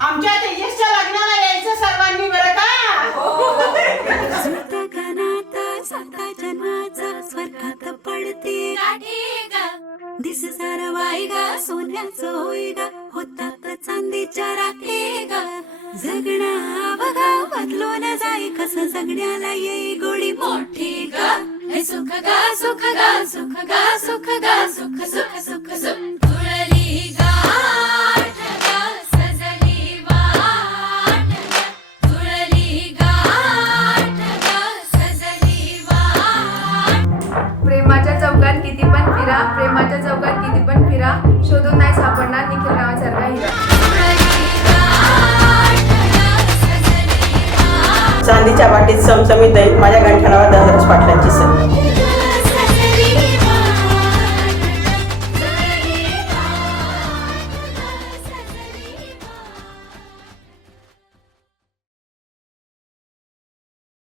आमच्या तेजसच्या लग्नाला यायचं सर्वांनी बरं का? साता जन्माचा स्वर्गात पडते गाठी ग दिस सारवाई ग सोन्याचं होई ग होतात चांदीच्या राखे ग जगणं बघा बदलून जाई कसं जगण्याला येई गोडी मोठी ग हे सुख ग सुख ग सुख ग सुख ग सुख सुख सुख सुख जुळली गाठ ग सजली वाट ग जुळली गाठ ग सजली वाट प्रेमाच्या चौकात किती पण फिरा प्रेमाच्या चौकात किती पण फिरा शोधून नाही सापडणार निखिल रावासारखा हिरा चांदीच्या वाटीत चमचमीत दही माझ्या गंठनावर दहरज पाटलांची सर